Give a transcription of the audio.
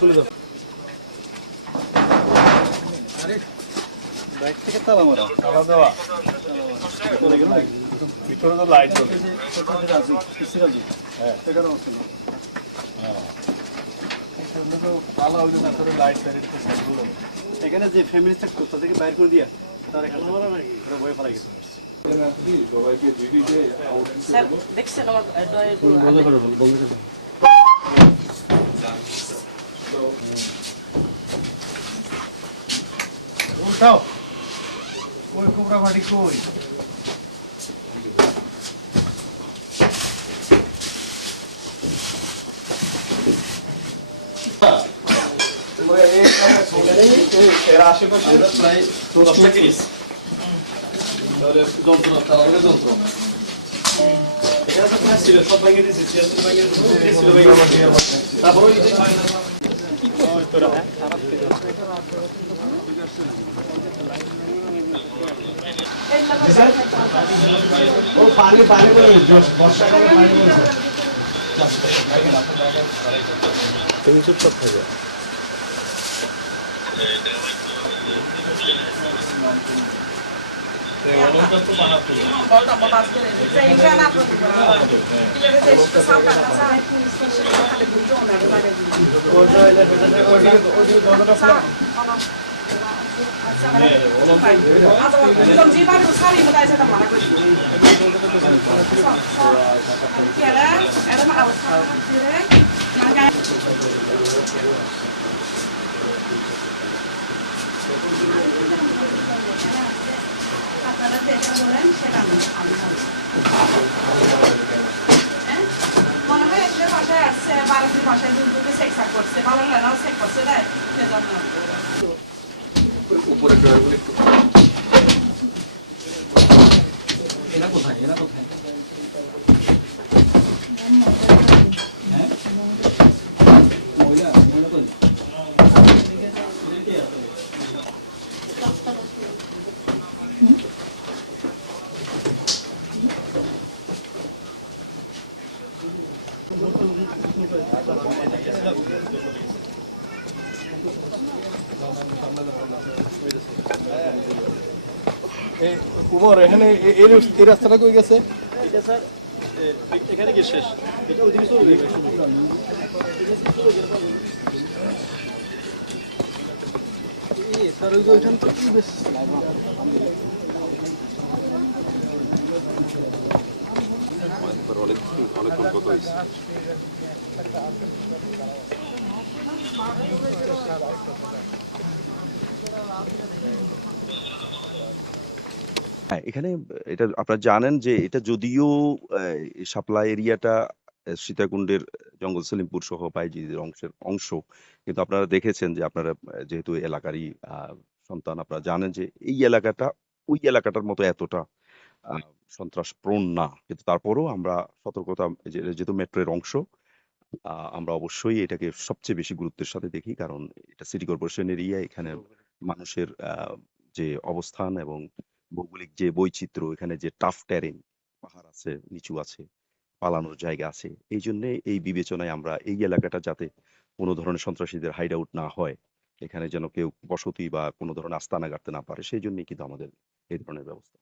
তুলে দাও। বাইক থেকে তালা মারা, তালা দেওয়া ভিতরে তো লাইট জ্বলে। হ্যাঁ সেখানে অবস্থা এখানে যে ফ্যামিলি থাকতো তাদেরকে বাইর করে দিয়া তার এখানে বই ফেলা গেছে। দেখছেন আমার উঠাও ওই কোবরা মাটি কই এর আশেপাশে প্রায় 10টা কেস যন্ত্র তাহলে যন্ত্র এটা তো ক্লাস ছিল সব ভাঙিয়ে দিয়েছে সিএসসি ভাঙিয়ে দিয়েছে তারপর ওই তোরা ও পানি করে বর্ষাকালে পানি করে তুমি চুপচাপ থাকবে মনে হয় একটা ভাষায় আসছে 12টি ভাষায় দুটো সেক্সা করছে ভালো লাগে না সেক্স করছে দেয় সেজন্য উপরে ড্রয়ারগুলো একটু এরা কোথায় হ্যাঁ মহিলা কই উমর এখানে এই রাস্তাটা কই গেছে এটা স্যার এখানে কি শেষ এটা ওইদিকে চলে যাবে স্যার ওই যে ওইখান থেকে বেশ অনেকক্ষণ কথা হয়েছে এখানে এটা আপনারা জানেন যে এটা যদিও শাপলা এরিয়াটা সীতাকুণ্ডের জঙ্গল সলিমপুর সহ বাইজিদের অংশ কিন্তু আপনারা দেখেছেন যে আপনারা যেহেতু এলাকারই সন্তান আপনারা জানেন যে এই এলাকাটা ওই এলাকাটার মতো এতটা সন্ত্রাস প্রবণ না কিন্তু তারপরেও আমরা সতর্কতা যেহেতু মেট্রোর অংশ আমরা অবশ্যই এটাকে সবচেয়ে বেশি গুরুত্বের সাথে দেখি কারণ এটা সিটি কর্পোরেশন এরিয়া এখানে মানুষের যে অবস্থান এবং ভৌগোলিক যে বৈচিত্র্য এখানে যে টাফ টেরেন পাহাড় আছে নিচু আছে পালানোর জায়গা আছে এই জন্য এই বিবেচনায় আমরা এই এলাকাটা যাতে কোনো ধরনের সন্ত্রাসীদের হাইড আউট না হয় এখানে যেন কেউ বসতি বা কোনো ধরনের আস্তানা গাড়তে না পারে সেই জন্যই কিন্তু আমাদের এই ধরনের ব্যবস্থা